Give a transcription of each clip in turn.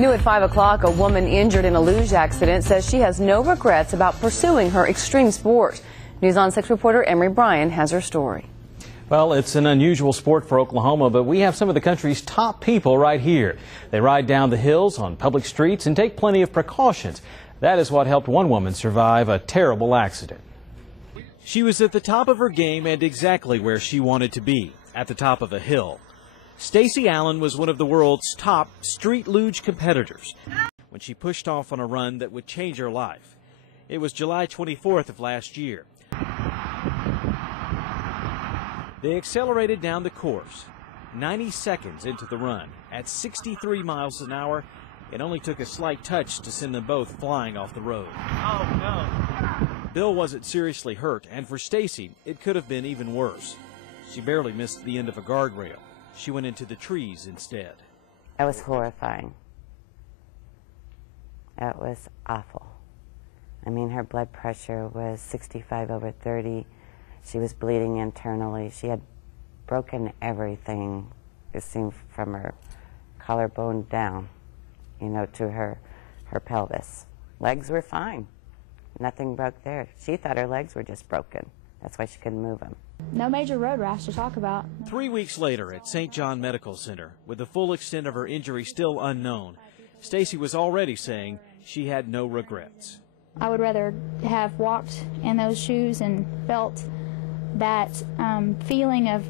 New at 5 o'clock, a woman injured in a luge accident says she has no regrets about pursuing her extreme sport. News on 6 reporter Emery Bryan has her story. Well, it's an unusual sport for Oklahoma, but we have some of the country's top people right here. They ride down the hills on public streets and take plenty of precautions. That is what helped one woman survive a terrible accident. She was at the top of her game and exactly where she wanted to be, at the top of a hill. Stacy Allen was one of the world's top street luge competitors when she pushed off on a run that would change her life. It was July 24th of last year. They accelerated down the course. 90 seconds into the run, at 63 miles an hour, it only took a slight touch to send them both flying off the road. Oh, no. Bill wasn't seriously hurt, and for Stacy, it could have been even worse. She barely missed the end of a guardrail. She went into the trees instead. That was horrifying. That was awful. I mean, her blood pressure was 65/30. She was bleeding internally. She had broken everything, it seemed, from her collarbone down, to her pelvis. Legs were fine. Nothing broke there. She thought her legs were just broken. That's why she couldn't move them. No major road rash to talk about. 3 weeks later at St. John Medical Center, with the full extent of her injury still unknown, Stacy was already saying she had no regrets. I would rather have walked in those shoes and felt that feeling of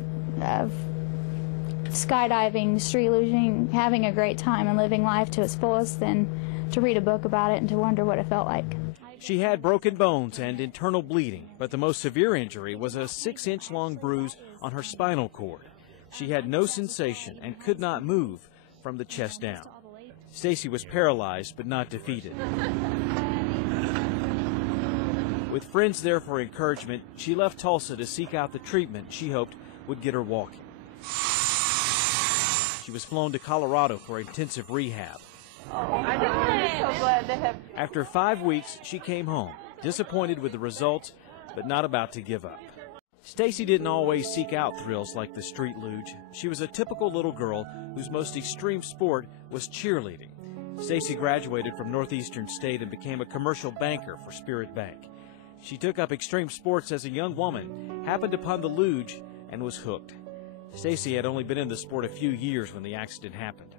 skydiving, street luging, having a great time and living life to its fullest than to read a book about it and to wonder what it felt like. She had broken bones and internal bleeding, but the most severe injury was a 6-inch long bruise on her spinal cord. She had no sensation and could not move from the chest down. Stacy was paralyzed but not defeated. With friends there for encouragement, she left Tulsa to seek out the treatment she hoped would get her walking. She was flown to Colorado for intensive rehab. After 5 weeks, she came home, disappointed with the results, but not about to give up. Stacy didn't always seek out thrills like the street luge. She was a typical little girl whose most extreme sport was cheerleading. Stacy graduated from Northeastern State and became a commercial banker for Spirit Bank. She took up extreme sports as a young woman, happened upon the luge, and was hooked. Stacy had only been in the sport a few years when the accident happened.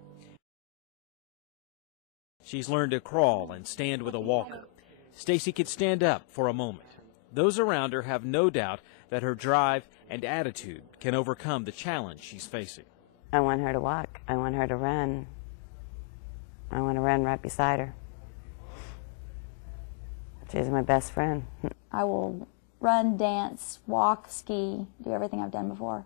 She's learned to crawl and stand with a walker. Stacy could stand up for a moment. Those around her have no doubt that her drive and attitude can overcome the challenge she's facing. I want her to walk. I want her to run. I want to run right beside her. She's my best friend. I will run, dance, walk, ski, do everything I've done before.